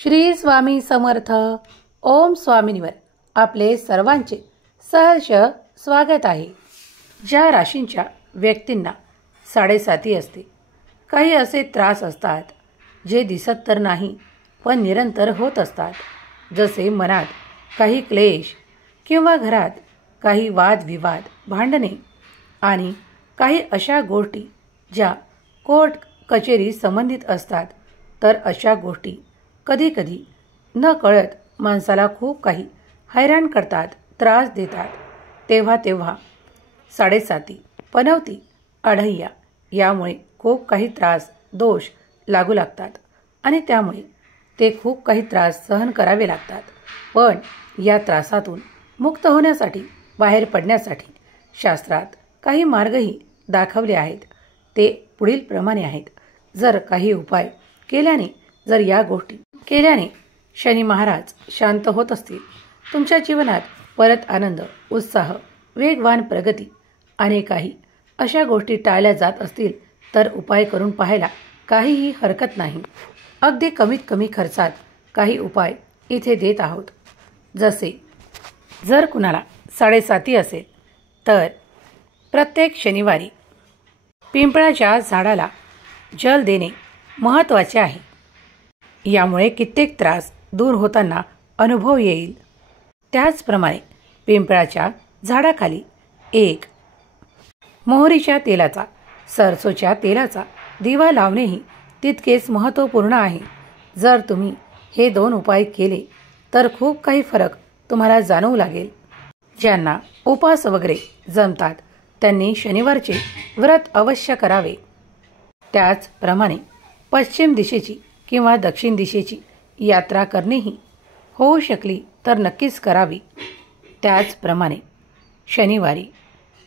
श्री स्वामी समर्थ. ओम स्वामींवर आपले सर्वांचे सहर्ष स्वागत आहे. ज्या राशींच्या व्यक्तींना 7.5 असते, काही असे त्रास असतात जे दिसत तर नाही पण निरंतर होत असतात. जसे मनात काही क्लेश किंवा घरात काही वादविवाद, भांडणे आणि काही अशा गोष्टी ज्या कोर्ट कचेरी संबंधित असतात. तर अशा गोष्टी कधीकधी न कळत माणसाला खूप काही हैराण करतात, त्रास देतात. तेव्हा 7.5 पनवती, अढैया यामुळे खूप काही त्रास, दोष लागू लागतात आणि त्यामुळे ते खूप काही त्रास सहन करावे लागतात. पण या त्रासातून मुक्त होण्यासाठी, बाहेर पडण्यासाठी शास्त्रात काही मार्गही दाखवले आहेत. ते पुढील प्रमाणे आहेत. जर काही उपाय केल्याने, जर या गोष्टी केल्याने शनी महाराज शांत होत असतील, तुमच्या जीवनात परत आनंद, उत्साह, वेगवान प्रगती आणि काही अशा गोष्टी टाळल्या जात असतील, तर उपाय करून पाहायला काहीही हरकत नाही. अगदी कमीत कमी खर्चात काही उपाय इथे देत आहोत. जसे जर कुणाला 7.5 असेल तर प्रत्येक शनिवारी पिंपळाच्या झाडाला जल देणे महत्त्वाचे आहे. यामुळे कित्येक त्रास दूर होताना अनुभव येईल. त्याचप्रमाणे पिंपळाच्या झाडाखाली एक मोहरीच्या तेलाचा, सरसोच्या तेलाचा दिवा लावणेही तितकेच महत्त्वपूर्ण आहे. जर तुम्ही हे 2 उपाय केले तर खूप काही फरक तुम्हाला जाणवू लागेल. ज्यांना उपवास वगैरे जमतात त्यांनी शनिवारचे व्रत अवश्य करावे. त्याचप्रमाणे पश्चिम दिशेची किंवा दक्षिण दिशेची यात्रा करणेही होऊ शकली तर नक्कीच करावी. त्याचप्रमाणे शनिवारी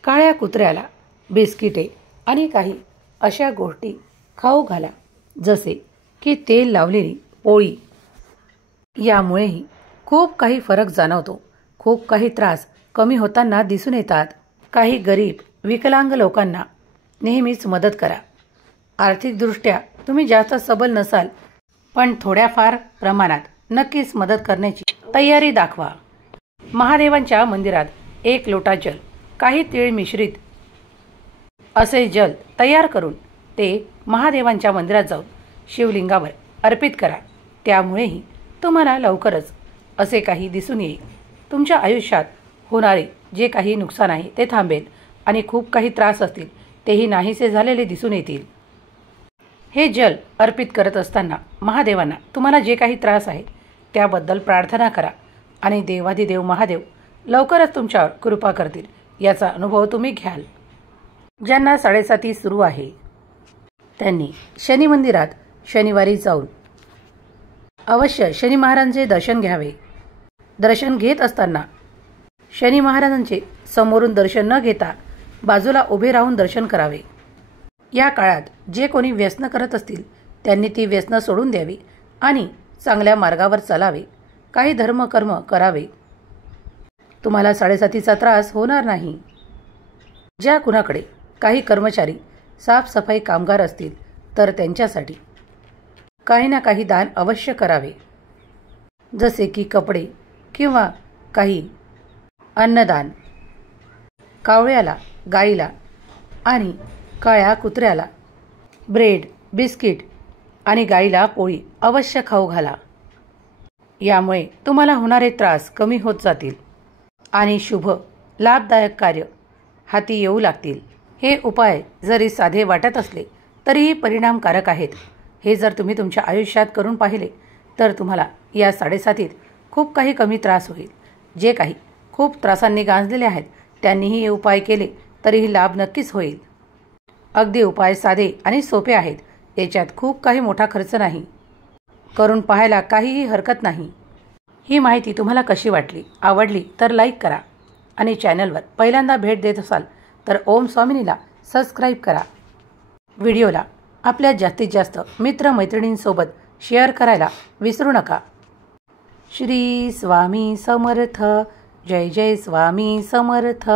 काळ्या कुत्र्याला बिस्किटे आणि काही अशा गोष्टी खाऊ घाला, जसे की तेल लावलेली पोळी. यामुळेही खूप काही फरक जाणवतो. खूप काही त्रास कमी होताना दिसून येतात. काही गरीब, विकलांग लोकांना नेहमीच मदत करा. आर्थिकदृष्ट्या तुम्ही जास्त सबल नसाल, पण थोड्याफार प्रमाणात नक्कीच मदत करण्याची तयारी दाखवा. महादेवांच्या मंदिरात 1 लोटा जल, काही तीळ मिश्रित असे जल तयार करून ते महादेवांच्या मंदिरात जाऊन शिवलिंगावर अर्पित करा. त्यामुळेही तुम्हाला लवकरच असे काही दिसून येईल. तुमच्या आयुष्यात होणारे जे काही नुकसान आहे ते थांबेल आणि खूप काही त्रास असतील तेही नाहीसे झालेले दिसून येतील. हे जल अर्पित करत असताना महादेवांना तुम्हाला जे काही त्रास आहे त्याबद्दल प्रार्थना करा आणि देवाधिदेव महादेव लवकरच तुमच्यावर कृपा करतील, याचा अनुभव तुम्ही घ्याल. ज्यांना 7.5 सुरू आहे त्यांनी शनी मंदिरात शनिवारी जाऊन अवश्य शनी महाराजांचे दर्शन घ्यावे. दर्शन घेत असताना शनी महाराजांचे समोरून दर्शन न घेता बाजूला उभे राहून दर्शन करावे. या काळात जे कोणी व्यसनं करत असतील त्यांनी ती व्यसनं सोडून द्यावी आणि चांगल्या मार्गावर चालावे. काही धर्मकर्म करावे. तुम्हाला 7.5चा त्रास होणार नाही. ज्या कुणाकडे काही कर्मचारी, साफसफाई कामगार असतील तर त्यांच्यासाठी काही ना काही दान अवश्य करावे. जसे की कपडे किंवा काही अन्नदान. कावळ्याला, गाईला आणि काळ्या कुत्र्याला ब्रेड, बिस्किट आणि गाईला पोळी अवश्य खाऊ घाला. यामुळे तुम्हाला होणारे त्रास कमी होत जातील आणि शुभ, लाभदायक कार्य हाती येऊ लागतील. हे उपाय जरी साधे वाटत असले तरीही परिणामकारक आहेत. हे जर तुम्ही तुमच्या आयुष्यात करून पाहिले तर तुम्हाला या 7.5 खूप काही कमी त्रास होईल. जे काही खूप त्रासांनी गांजलेले आहेत त्यांनीही हे उपाय केले तरीही लाभ नक्कीच होईल. अगदी उपाय साधे आणि सोपे आहेत. याच्यात खूप काही मोठा खर्च नाही. करून पाहायला काहीही हरकत नाही. ही माहिती तुम्हाला कशी वाटली? आवडली तर लाईक करा आणि चॅनलवर पहिल्यांदा भेट देत असाल तर ओम स्वामिनीला सबस्क्राईब करा. व्हिडिओला आपल्या जास्तीत जास्त मित्रमैत्रिणींसोबत शेअर करायला विसरू नका. श्री स्वामी समर्थ. जय जय स्वामी समर्थ.